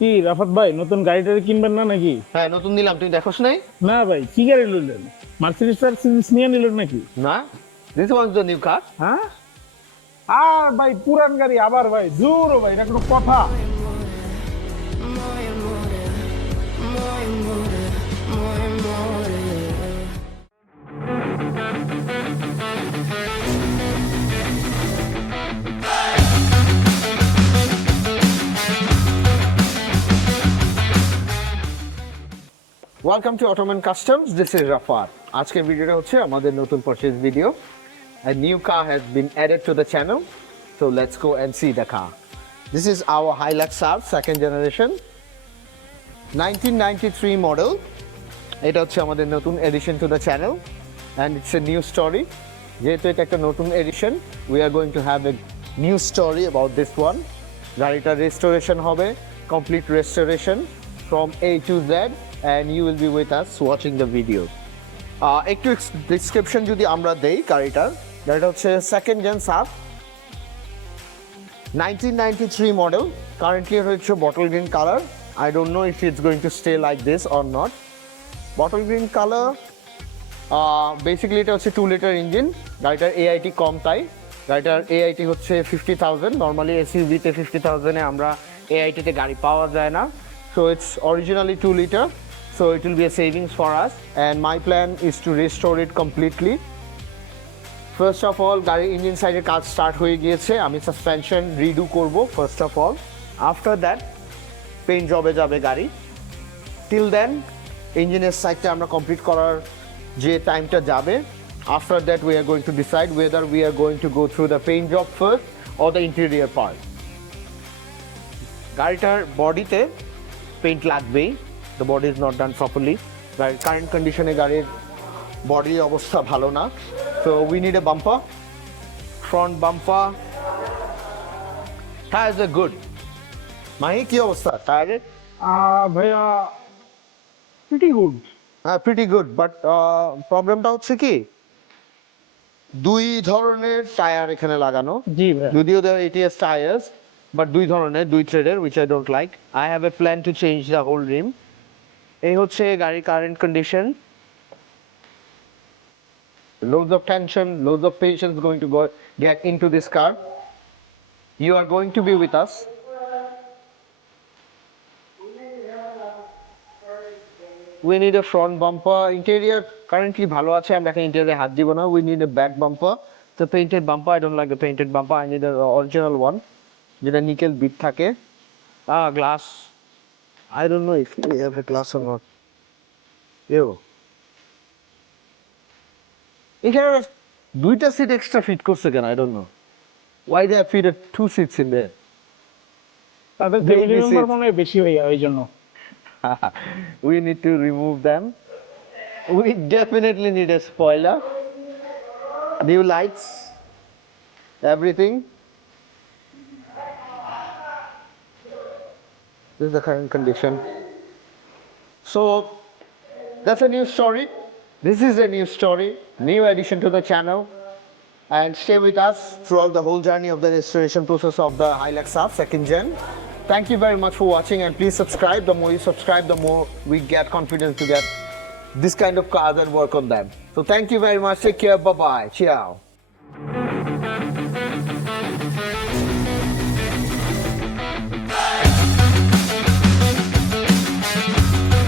কি রাফাত ভাই নতুন গাড়িটা কিনবেন না নাকি? হ্যাঁ, নতুন নিলাম, তুই দেখোস নাই? না ভাই, কি গাড়ি নিলেন? মার্সিডিজ মার্সিডিজ নিয়ে নিলেন নাকি? না, this was the new car. হ্যাঁ, আর ভাই পুরান গাড়ি আবার ভাই জোর ভাই, এটা কোনো কথা? Welcome to Automan Customs, this is Rafat. আজকের ভিডিওটা হচ্ছে আমাদের নতুন purchase video. A new car has been added to the channel, so let's go and see the car. This is our Hilux Surf second generation, 1993 model. এটা হচ্ছে আমাদের নতুন addition to the channel and it's a new story. যেহেতু এটা একটা নতুন addition, we are going to have a new story about this one. গাড়িটা রেস্টোরেশন হবে, complete restoration from A to Z, and you will be with us watching the video. একটু description যদি আমরা দেই গাড়িটা হচ্ছে second gen surf, 1993 model. Currently হচ্ছে bottle green colour. I don't know if it's going to stay like this or not. Bottle green colour, basically এটা হচ্ছে 2 litre engine. গাড়িটার এআইটি কম, তাই গাড়িটার এআইটি হচ্ছে 50,000। নর্মালি এসইউভিতে 50,000-এ আমরা এআইটিতে গাড়ি পাওয়া যায় না। So it's originally 2 liter, so it will be a savings for us, and my plan is to restore it completely. First of all, গাড়ির ইঞ্জিন সাইডের কাজ স্টার্ট হয়ে গিয়েছে, আমি সাসপেনশন রিডু করব first of all. After that paint জবে যাবে গাড়ি। টিল দেন ইঞ্জিনের সাইডটা আমরা কমপ্লিট করার যে টাইমটা যাবে, after that we are going to decide whether we are going to go through the paint job first or the interior part. গাড়িটার বডিতে পেইন্ট লাগবেই, the body is not done properly. গাড়ির কারেন্ট কন্ডিশনে গাড়ির বডির অবস্থা ভালো না, so we need a bumper, front bumper. Tyres are good. Mahi, কি অবস্থা টায়ারের? ভাইয়া প্রিটি গুড। হ্যাঁ, প্রিটি গুড, বাট প্রবলেমটা হচ্ছে কি, 2 ধরনের টায়ার এখানে লাগানো। জি ভাই, যদিও দেওয়া ATS টায়ার্স, বাট 2 ধরনের, 2 থ্রেডের, which I don't like. I have a plan to change the whole rim. এই হচ্ছে গাড়ির current condition. Loads of tension, loads of patience going to get into this car. You are going to be with us. We need a front bumper. Interior currently ভালো আছে, আমরা এখন ইন্টেরিয়রে হাত দিব না। We need a back bumper. The painted bumper, I don't like the painted bumper. I need the original one, যেটা nickel bit থাকে। Glass, I don't know if we have a glass or not. Ew. এখানে 2টা seat extra fit করছে কেন? I don't know. Why they have fitted 2 seats in there? তাদের family member মনে হয় বেশি ভাইয়া, ওই জন্য। We need to remove them. We definitely need a spoiler, new lights, everything. This is the current condition. So that's a new story. This is a new story, new addition to the channel, and stay with us throughout the whole journey of the restoration process of the Hilux Surf second gen. Thank you very much for watching, and please subscribe. The more you subscribe, the more we get confidence to get this kind of cars and work on them. So thank you very much. Take care. Bye bye. Ciao.